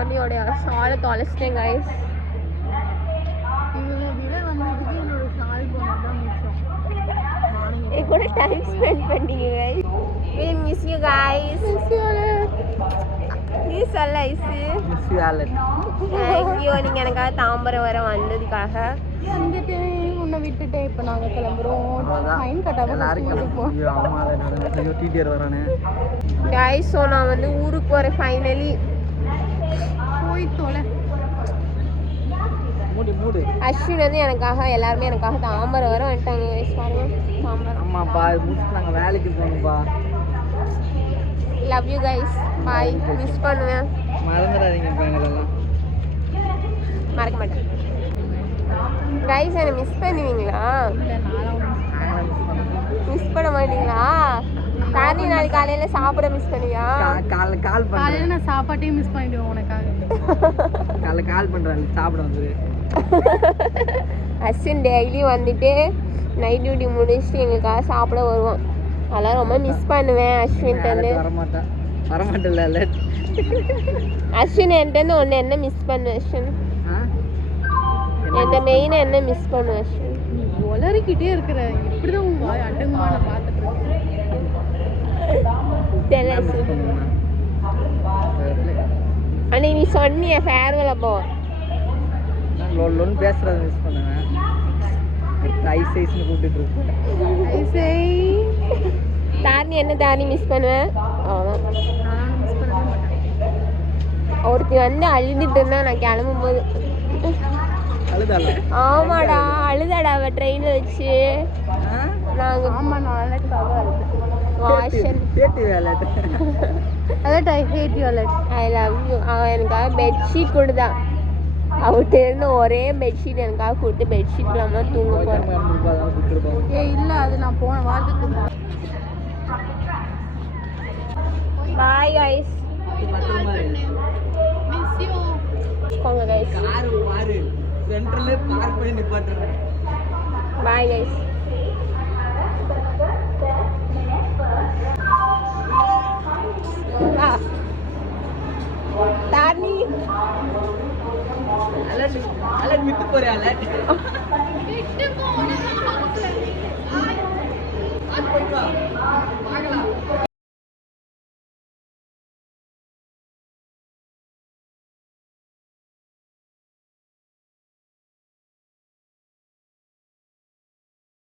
தானியோட ஷாலை தொலைச்சிட்டேன் guys. என் கூட time spend பண்ணீங்க guys. We miss you guys. Please சொல்ல ice. Miss you all. Thank you. நீங்கள் எனக்காக தாம்பரம் வர வந்ததுக்காக. வந்துட்டு உன்னை விட்டுட்டு இப்போ நாங்கள் கிளம்புறோம். ஃபைன் கட்டாமல் வரானே கைஸ். ஸோ நான் வந்து ஊருக்கு வரேன் ஃபைனலி. போய் தொலை. மூடு அஸ்வின் வந்து எனக்காக எல்லாருமே எனக்காக தாம்பரம் வர வந்துட்டாங்க கைஸ். பாருங்க தாம்பரம். ஆமாப்பா முடிச்சு நாங்கள் வேலைக்கு போகணும்ப்பா. Love you guys. Bye. Miss பண்ணுவேன். மறந்துடாதீங்க எங்களெல்லாம். மறக்க மாட்டேன் கைஸ். என்னை மிஸ் பண்ணுவீங்களா? மிஸ் பண்ண மாட்டீங்களா? தானி நாளைக்கு காலையில் சாப்பிட மிஸ் பண்ணுவியா? காலையில் நான் சாப்பாட்டையும் மிஸ் பண்ணிடுவேன் உனக்காக. காலைல கால் பண்ணுறேன் சாப்பிட வந்துரு. அஸ்வின் டெய்லி வந்துட்டு நைட் டியூட்டி முடிச்சுட்டு எங்களுக்காக சாப்பிட வருவான். அதெல்லாம் ரொம்ப மிஸ் பண்ணுவேன் அஸ்வின். வரமாட்டேன்ல அஸ்வின் என்கிட்ட ஒன்று என்ன மிஸ் பண்ணுவேன் அஸ்வின்? என்கிட்ட மெயினாக என்ன மிஸ் பண்ணுவேன் அஸ்வின்? நீ உளறிக்கிட்டே இருக்கிற. இப்படிதான் உன் வாய் அடங்குமா நான் பார்த்துட்டு தெரியல அஸ்வின். அன்னைக்கு நீ சொன்னிய ஃபேர்வெல் அப்போ லொன்னு பேசுறது மிஸ் பண்ணுவேன். ஐஸ் ஐஸ்னு கூப்பிட்டு இருப்பேன். ஐசை தாரணி என்ன தாரணி மிஸ் பண்ணுவேன்? அவ்வளோதான். நான் மிஸ் பண்ணவே மாட்டேன். ஒருத்தி வந்து அழுதுட்டு இருந்தா நான் கிளம்பும் போது. ஆமாடா அழுதாடா அவ ட்ரெயினில் வச்சு. நாங்கள் ஆமாம் நான் அலர்ட்டாக வாஷன் alert. I hate you alert. I love you. அவன் எனக்காக பெட்ஷீட் கொடுத்தா. அவர்கிட்ட இருந்து ஒரே பெட்ஷீட் எனக்காக கொடுத்து பெட்ஷீட் இல்லாமல் தூங்க போகிறேன். இல்லை அது நான் போன வாரத்துக்கு. Bye guys. Miss you. போங்க கைஸ். சென்ட்ரல்ல பார்க் பண்ணி நிப்பாட்டுறேன். Bye guys. தாரணி அலர்ட் விட்டு போறேன். அலர்ட் விட்டு போ.